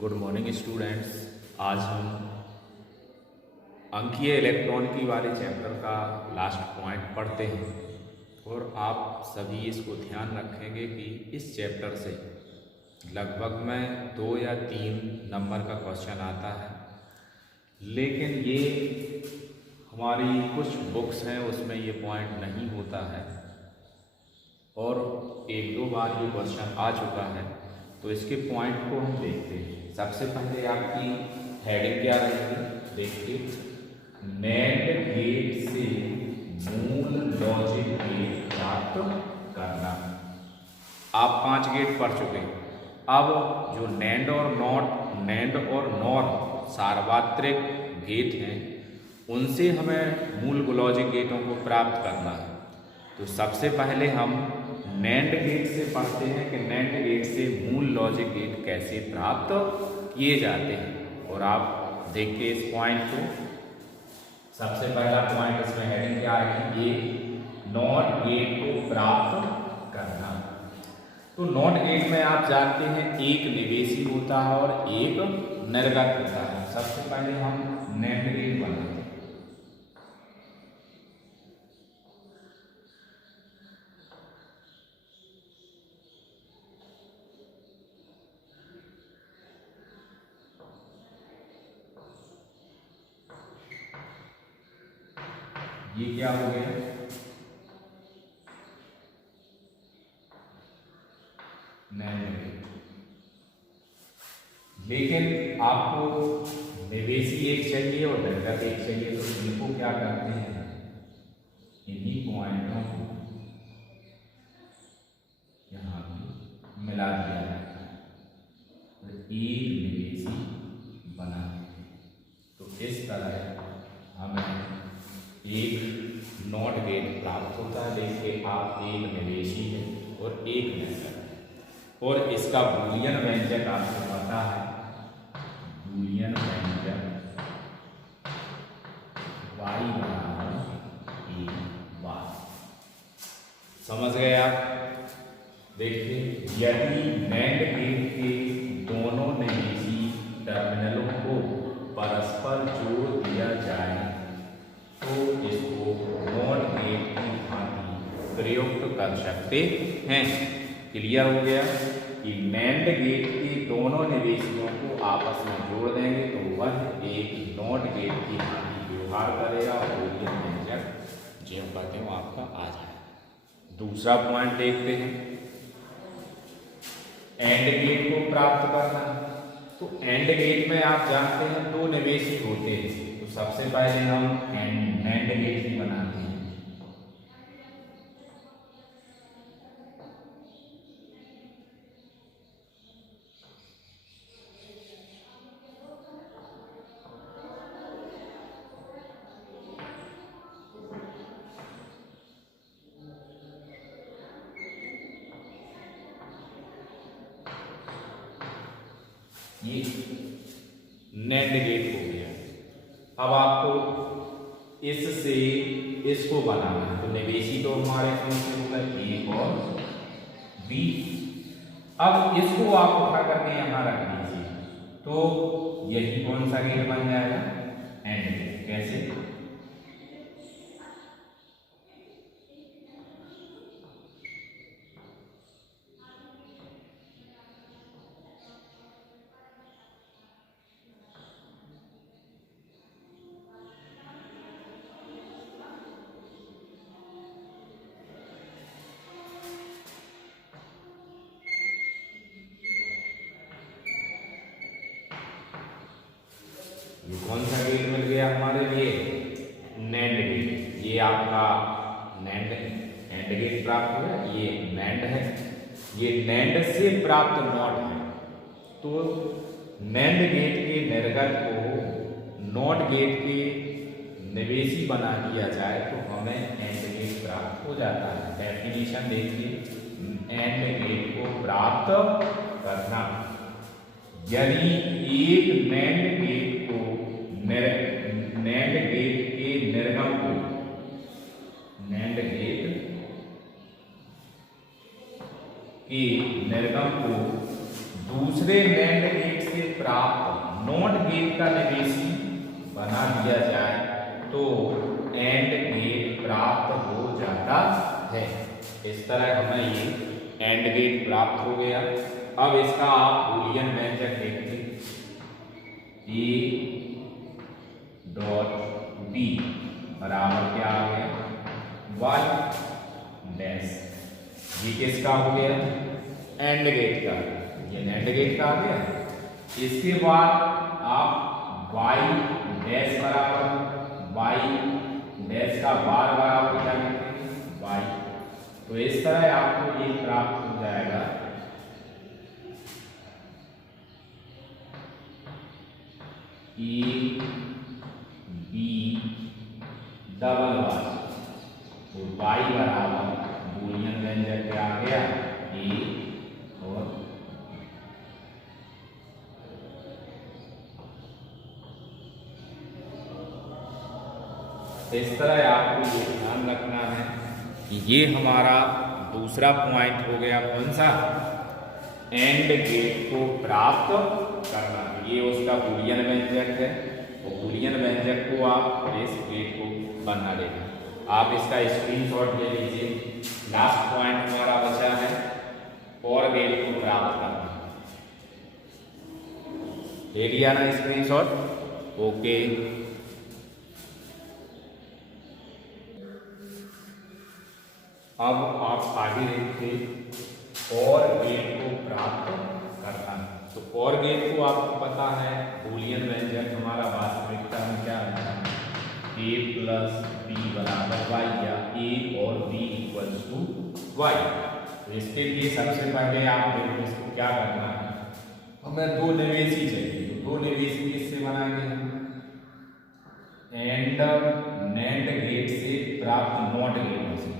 Good morning students. आज हम अंकीय इलेक्ट्रॉनिकी वाले चैप्टर का लास्ट पॉइंट पढ़ते हैं और आप सभी इसको ध्यान रखेंगे कि इस चैप्टर से लगभग में 2 या 3 नंबर का क्वेश्चन आता है, लेकिन ये हमारी कुछ बुक्स हैं उसमें ये पॉइंट नहीं होता है और 1-2 बार ये क्वेश्चन आ चुका है। तो इसके पॉइंट को हम देखते हैं। सबसे पहले आपकी हेडिंग क्या रहेगी, देखिए, नेंड गेट से मूल लॉजिक गेट प्राप्त करना। आप 5 गेट पढ़ चुके हैं। अब जो नेंड और नॉर सार्वत्रिक गेट हैं, उनसे हमें मूल लॉजिक गेटों को प्राप्त करना है। तो सबसे पहले हम नेंड गेट से पढ़ते हैं कि नेंड गेट से मूल लॉजिक गेट कैसे प्राप्त किए जाते हैं। और आप देखिए इस पॉइंट को, सबसे पहला पॉइंट इसमें हेडिंग क्या है, ये नॉट गेट को प्राप्त करना। तो नॉट गेट में आप जानते हैं एक निवेशी होता है और एक निर्गत होता है। सबसे पहले हम नेंड गेट बनाते हैं। ये क्या हो गया, नेंड गेट। लेकिन आपको निवेशी एक चाहिए और निर्गत एक चाहिए, तो इनको क्या करते हैं, इन्हीं पॉइंटों को यहाँ पे मिला दिया जाता है तो एक निवेशी बना। तो इस तरह हमें एक नॉट गेट प्राप्त होता है। देखिए आप, एक निवेशी है और एक निर्गत है और इसका बूलियन व्यंजक आपको पता है, बूलियन व्यंजक y बराबर ए बार। समझ गए आप। देखिए, यदि नेंड गेट के दोनों निवेशी टर्मिनलों को परस्पर जोड़ दिया जाए तो इसको नॉट गेट की भांति प्रयुक्त कर सकते हैं। क्लियर हो गया कि नेंड गेट के दोनों निवेशियों को आपस में जोड़ देंगे तो वह एक नॉट गेट की भांति व्यवहार करेगा और बूलियन व्यंजक जो कहते हैं आपका आ जाएगा। दूसरा पॉइंट देखते हैं, एंड गेट को प्राप्त करना। तो एंड गेट में आप जानते हैं 2 निवेशी होते हैं। तो सबसे पहले हम एंड गेट भी बनाते हैं। ये नेंड गेट हो गया। अब आपको इससे इसको बनाना है। तो निवेशी तो हमारे कौन से होगा, ए और बी। अब इसको आप उठा करके यहां रख दीजिए तो यही कौन सा गेट बन जाएगा, एंड गेट। कैसे, ये कौन सा गेट मिल गया हमारे लिए, नेंड गेट। ये आपका नेंड एंड गेट प्राप्त हो गया। ये नेंड है, ये नेंड से प्राप्त नॉट है। तो नेंड गेट के निर्गत को नॉट गेट के निवेशी बना दिया जाए तो हमें एंड गेट प्राप्त हो जाता है। डेफिनेशन देखिए, एंड गेट को प्राप्त करना, यदि एक नेंड गेट को नेंड गेट के निर्गम को, नेंड गेट के निर्गम को दूसरे नैंड गेट से प्राप्त नॉट गेट का निवेशी बना दिया जाए तो एंड गेट प्राप्त हो जाता है। इस तरह हमें ये एंड गेट प्राप्त हो गया। अब इसका आप बूलियन व्यंजक देखिए, ए डॉट बी बराबर क्या आ गया, वाई डैश। ये किसका हो गया, एंड गेट का, ये एंड गेट का आ गया। इसके बाद आप वाई डैश बराबर वाई डैश का बार बराबर क्या करते हैं, वाई। तो इस तरह आपको ये प्राप्त हो जाएगा ए बी डबल वाई, तो वाई बराबर बूलियन व्यंजक क्या आ गया, ए और इस तरह आपको ये ध्यान रखना है कि ये हमारा दूसरा पॉइंट हो गया कौन सा, एंड गेट को प्राप्त करना। ये उसका बूलियन व्यंजक है और बूलियन व्यंजक को आप इस गेट को बना लेना। आप इसका स्क्रीनशॉट ले लीजिए। लास्ट पॉइंट हमारा बचा है और गेट को प्राप्त करना। ले लिया ना स्क्रीनशॉट, ओके। अब आप आगे देखिए और गेट को प्राप्त करना। तो और गेट को आपको पता है बूलियन व्यंजक हमारा वास्तविकता में क्या है, ए प्लस बी बराबर वाई या ए और बी इक्वल्स टू वाई। तो इसके लिए सबसे पहले आप देखो इसको क्या करना है, हमें दो निवेशी चाहिए। तो दो निवेशी किससे बनाएंगे हम, एंड नैंड गेट से प्राप्त नॉट गेटों से।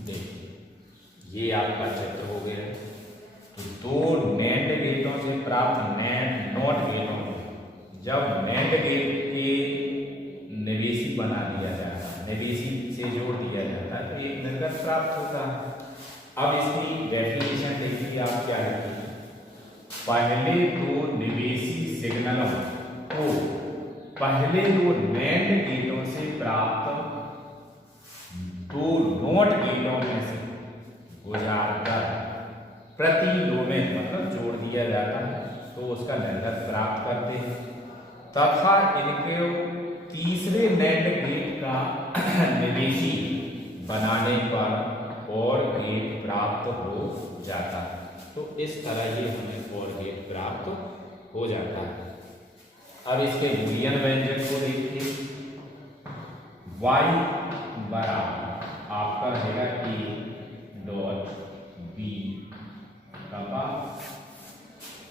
देखिए ये आपका चित्र हो गया। तो दो नैंड गेटों से प्राप्त नैंड नॉट गेटों को जब नैंड गेट के निवेशी बना दिया जाता है, निवेशी से जोड़ दिया जाता है, तो एक निर्गत प्राप्त होता है। अब इसकी डेफिनेशन देखिए आप क्या है, पहले दो निवेशी सिग्नलों को पहले दो नैंड गेटों से प्राप्त दो नॉट गेटों में से गुजारकर प्रति डोमेन मतलब जोड़ दिया जाता है, तो उसका निर्गत प्राप्त करते हैं तथा इनके तीसरे नैंड गेट का निवेशी बनाने पर और गेट प्राप्त हो जाता है। तो इस तरह ये हमें और गेट प्राप्त हो जाता है। अब इसके बूलियन व्यंजक को देखिए, y बराबर आपका रहेगा ए डॉट बी का,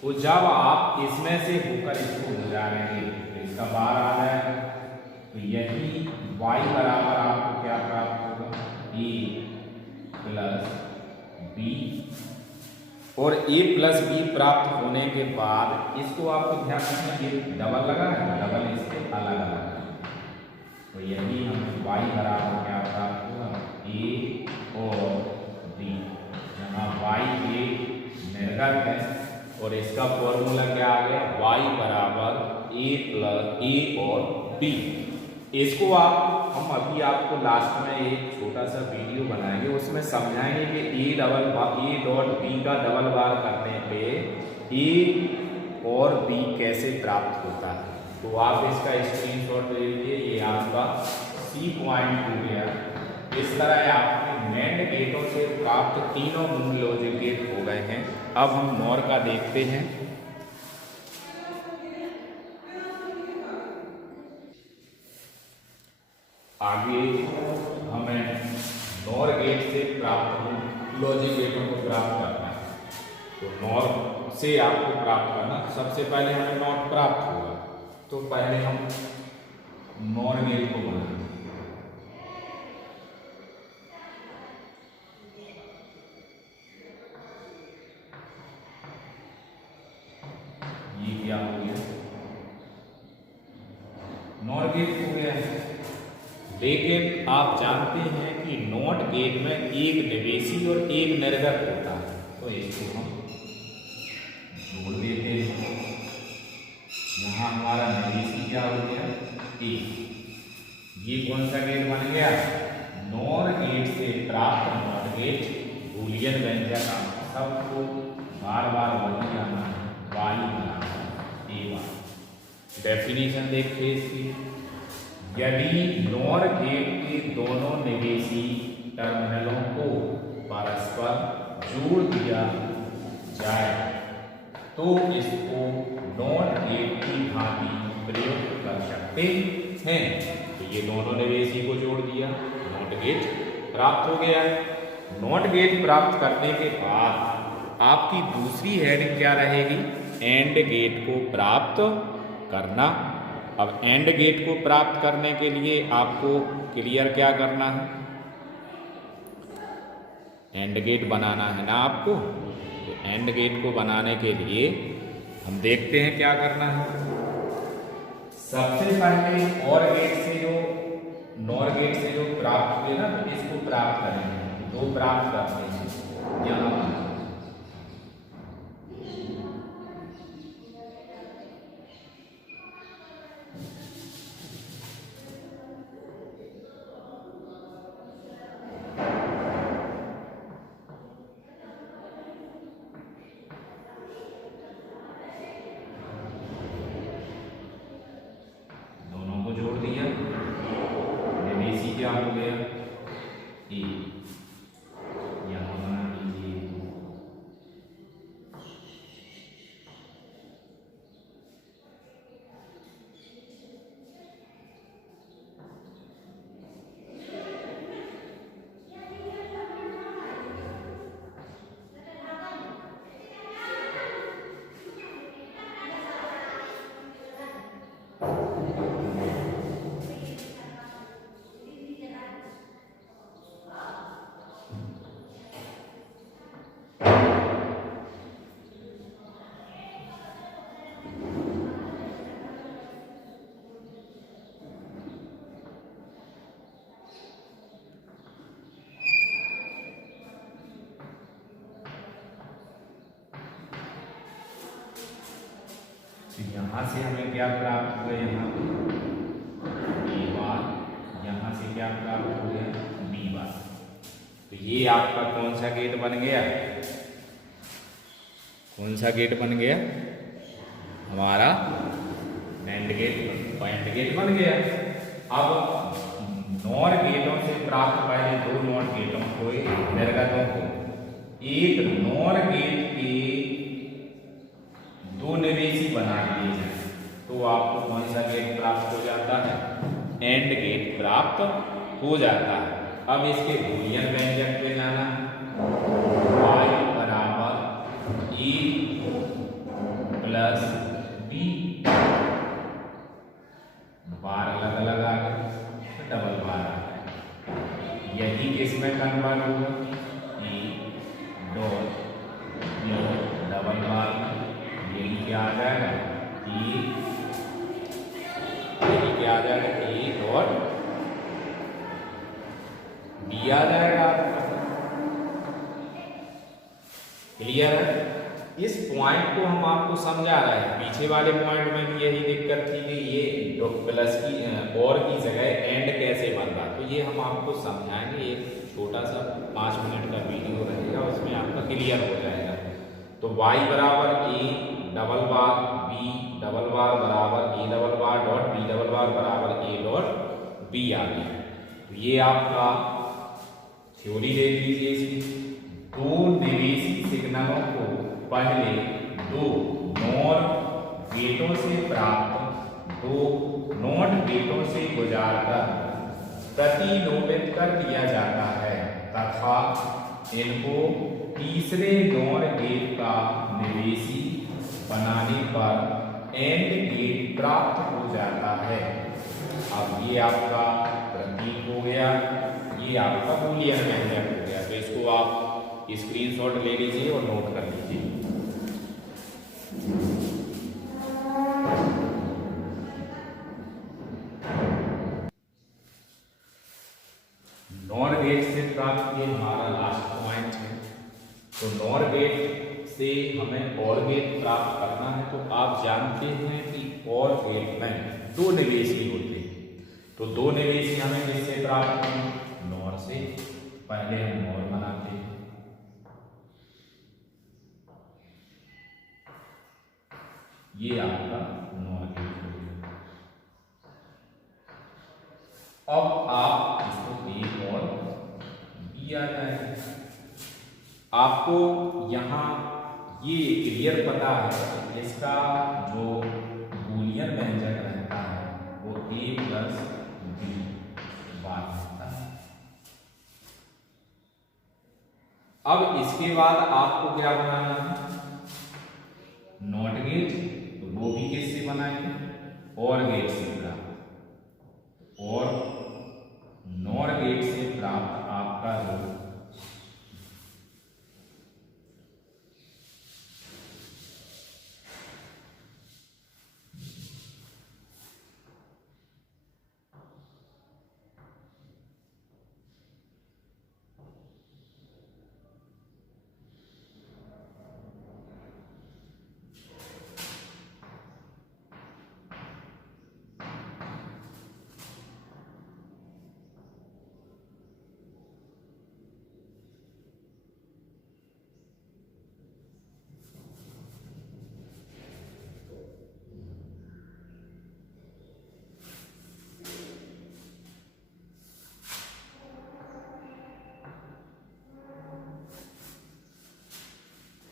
तो जब आप इसमें से होकर इसको गुजारेंगे तो इसका बार आ जाएगा। तो यही y बराबर आपको क्या प्राप्त होगा, a प्लस बी, और a प्लस बी प्राप्त होने के बाद इसको आपको ध्यान रखना ये डबल लगा है, डबल इसके अलग अलग है। तो यही हमें y बराबर क्या प्राप्त होगा, a और डी। यहाँ वाई ए निर्गत है और इसका फॉर्मूला क्या आ गया, वाई बराबर ए प्लस ए और बी। इसको हम अभी आपको लास्ट में एक छोटा सा वीडियो बनाएंगे, उसमें समझाएंगे कि ए डॉट बी का डबल बार करने पे ए और बी कैसे प्राप्त होता है। तो आप इसका स्क्रीनशॉट ले लीजिए, ये आपका सी पॉइंट हो गया। इस तरह आपके NAND गेटों से प्राप्त तीनों मूल लॉजिक गेट हो गए हैं। अब हम NOR का देखते हैं। आगे हमें NOR गेट से प्राप्त लॉजिक गेटों को प्राप्त करना है। तो NOR से आपको प्राप्त करना, सबसे पहले हमें NOT प्राप्त होगा, तो पहले हम NOR गेट को बनाएंगे। ये क्या हो गया, NOR गेट हो गया है। लेकिन आप जानते हैं कि NOT गेट में एक निवेशी और एक निर्गत होता है, तो इसको हम जोड़ देते हैं। यहाँ हमारा निवेशी क्या हो गया, ए। ये कौन सा गेट बन गया, NOR गेट से प्राप्त NOT गेट बूलियन व्यंजक सबको बार बार बदल जाना है, वाई बराबर ए वाई। डेफिनेशन देखिए इसकी, यदि NOR गेट के दोनों निवेशी टर्मिनलों को परस्पर जोड़ दिया जाए तो इसको NOT गेट की भांति प्रयोग कर सकते हैं। तो ये दोनों निवेशी को जोड़ दिया, NOT गेट प्राप्त हो गया है। NOT गेट प्राप्त करने के बाद आपकी दूसरी हेडिंग क्या रहेगी, AND गेट को प्राप्त करना। अब AND गेट को प्राप्त करने के लिए आपको क्लियर क्या करना है, AND गेट बनाना है ना आपको। तो AND गेट को बनाने के लिए हम देखते हैं क्या करना है। सबसे पहले OR गेट से जो NOR गेट से जो प्राप्त हुए ना, तो इसको प्राप्त करेंगे, दो प्राप्त करते हैं यहाँ। क्या हो गया, ए। यहाँ बना लीजिए, यहाँ से हमें क्या प्राप्त हुआ, यहाँ ए बार, यहाँ से क्या प्राप्त हो गया, बी बार। तो ये आपका कौन सा गेट बन गया, कौन सा गेट बन गया, हमारा NAND गेट बन गया। अब NOR गेटों से प्राप्त पहले दो NOT गेटों को, निर्गतों को, एक NOR गेट के दो निवेशी बना दिए जाए तो आपको कौन सा गेट प्राप्त हो जाता है, AND गेट प्राप्त हो जाता है। अब इसके बूलियन व्यंजक पे जाना है, y बराबर ए प्लस बी, बार अलग अलग आ गए, डबल बार आ गए। यही किसमें कन्वर्ट होगा, ए डॉट बी डबल बार, यही क्या आ जाएगा, यही क्या आ जाएगा, ए डॉट बी आ जाएगा। क्लियर है? इस पॉइंट को हम आपको समझा रहे हैं। पीछे वाले पॉइंट में भी यही दिक्कत थी कि ये प्लस की और की जगह एंड कैसे बन रहा, तो ये हम आपको समझाएंगे। एक छोटा सा 5 मिनट का वीडियो रहेगा, उसमें आपका क्लियर हो जाएगा। तो y बराबर a double bar b double bar बराबर a double bar dot b double bar बराबर a डॉट b आ गया। तो ये आपका थ्योरी देख लीजिए इसकी। दो निवेशी सिग्नलों को पहले दो नॉर गेटों से प्राप्त दो नोट गेटों से गुजारकर प्रतिलोपित कर दिया जाता है तथा इनको तीसरे नॉर गेट का निवेशी बनाने पर एंड गेट प्राप्त हो जाता है। अब ये आपका प्रतीक हो गया, ये आपका बूलियन व्यंजक हो गया। तो इसको आप स्क्रीनशॉट ले लीजिए और नोट कर लीजिए। नॉर गेट से प्राप्त ये हमारा लास्ट पॉइंट है। तो नॉर गेट से हमें और गेट प्राप्त करना है। तो आप जानते हैं कि और गेट में दो निवेशी होते हैं। तो दो निवेशी हमें किससे प्राप्त होंगे? नॉर से। पहले हम नॉर बनाते हैं, ये आपका नॉर गेट हो गया। अब आप इसको एक और बी आ जाएगा। आपको यहाँ ये क्लियर पता है इसका जो बूलियन व्यंजक रहता है वो a प्लस बी बार होता है। अब इसके बाद आपको क्या बनाना है? Not gate. तो वो भी किससे बनाएंगे? और गेट से प्राप्त, और नॉर गेट से प्राप्त आपका जो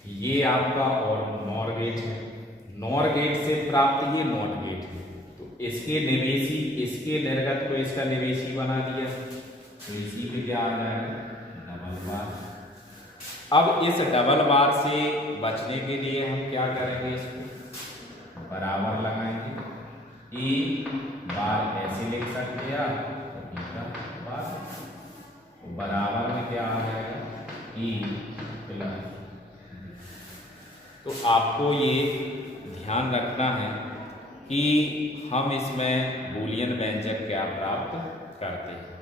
ये आपका और नॉर गेट है। नॉर गेट से प्राप्त ये नॉट गेट है। तो इसके निवेशी, इसके निर्गत को इसका निवेशी बना दिया। तो इसी पे क्या आ जाएगा? डबल बार। अब इस डबल बार से बचने के लिए हम क्या करेंगे? इसको बराबर लगाएंगे। ए बार ऐसे लिख सकते हैं बार, तो बराबर में क्या आ जाएगा? E plus. तो आपको ये ध्यान रखना है कि हम इसमें बूलियन व्यंजक क्या प्राप्त करते हैं,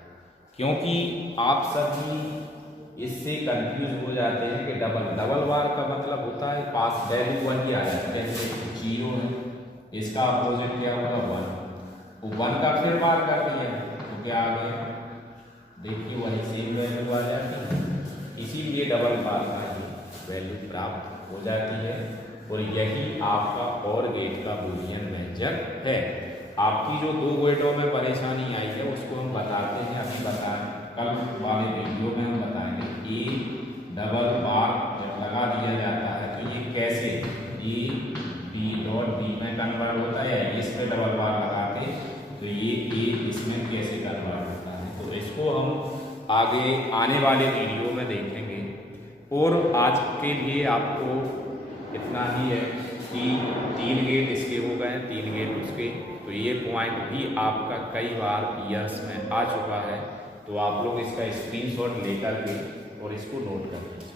क्योंकि आप सभी इससे कंफ्यूज हो जाते हैं कि डबल बार का मतलब होता है पास वैल्यू 1 की आ जाती है। जैसे 0 है, इसका अपोजिट क्या होगा? 1। तो 1 का फिर बार कर दिया तो क्या आ गया? देखिए वही सेम वैल्यू आ जाती है। इसीलिए डबल बार का वैल्यू प्राप्त हो जाती है। और यही आपका और गेट का बूलियन व्यंजक है। आपकी जो दो गेटों में परेशानी आई है उसको हम बताते हैं, अभी कल वाले वीडियो में हम बताएंगे। ए डबल बार जब लगा दिया जाता है तो ये कैसे ए बी डॉट बी में कन्वर्ट होता है, इसमें डबल बार लगा के तो ये ए इसमें कैसे कन्वर्ट होता है, तो इसको हम आगे आने वाले वीडियो में देखेंगे। और आज के लिए आपको इतना ही है कि 3 गेट इसके हो गए, 3 गेट उसके। तो ये पॉइंट भी आपका कई बार ईयर्स में आ चुका है। तो आप लोग इसका स्क्रीनशॉट लेकर के और इसको नोट कर लीजिए।